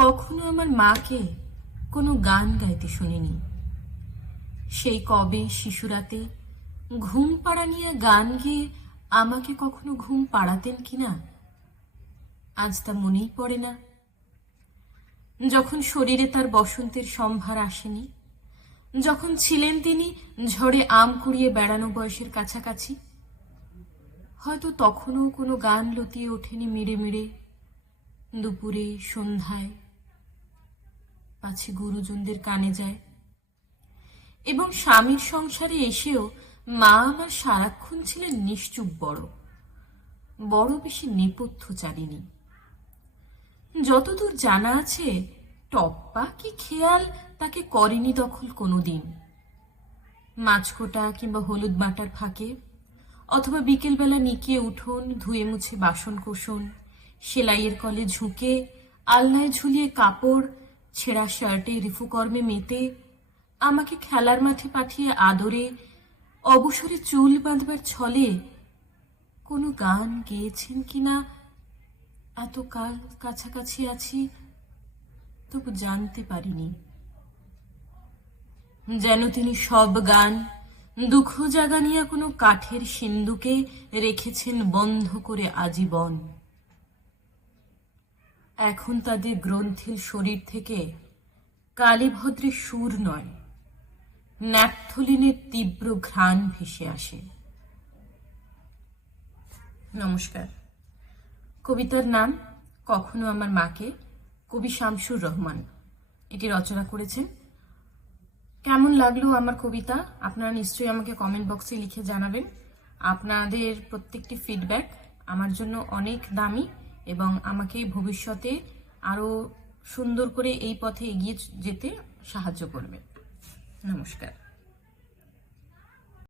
কখনো আমার মাকে কোনো গান গাইতে শুনিনি। সেই কবে শিশুরাতে ঘুম পাড়া নিয়ে গান গেয়ে আমাকে কখনো ঘুম পাড়াতেন কিনা, আজ তা মনেই পড়ে না। যখন শরীরে তার বসন্তের সম্ভার আসেনি, যখন ছিলেন তিনি ঝড়ে আম কুড়িয়ে বেড়ানো বয়সের কাছাকাছি, হয়তো তখনও কোনো গান লতিয়ে ওঠেনি মিড়ে মিড়ে দুপুরে, সন্ধ্যায়। পাছে গুরুজনদের কানে যায়। এবং স্বামীর সংসারে এসেও মা আমার সারাক্ষণ ছিলেন নিশ্চুপ বড়। বড় বেশি নেপথ্য চালিনি। যতদূর জানা আছে, টপ্পা কি খেয়াল তাকে করেনি দখল কোনোদিন। মাছকোটা কিংবা হলুদ বাটার ফাঁকে, অথবা বিকেলবেলা নিকিয়ে উঠোন, ধুয়ে মুছে বাসন কোষণ সেলাইয়ের কলে ঝুঁকে, আলনায় ঝুলিয়ে কাপড় ছেঁড়া শার্টে রিফুকর্মে মেতে আমাকে খেলার মাঠে পাঠিয়ে আদরে অবসরে চুল বাঁধবার ছলে কোনো গান গেয়েছেন কিনা? এতকাল কাছাকাছি আছি, তবু জানতে পারিনি। যেন তিনি সব গান, দুঃখ জাগানিয়া কোনো কাঠের সিন্ধুকে রেখেছেন বন্ধ করে আজীবন। এখন তাদের গ্রন্থিল শরীর থেকে কালীভদ্রের সুর নয়, ন্যাপথলিনের তীব্র ঘ্রাণ ভেসে আসে। নমস্কার। কবিতার নাম কখনো আমার মাকে কবি শামসুর রহমান। এটি রচনা করেছেন। কেমন লাগল আমার কবিতা? আপনারা নিশ্চয়ই আমাকে কমেন্ট বক্সে লিখে জানাবেন। আপনাদের প্রত্যেকটি ফিডব্যাক আমার জন্য অনেক দামি। এবং আমাকে ভবিষ্যতে আরও সুন্দর করে এই পথে এগিয়ে যেতে সাহায্য করবে। নমস্কার।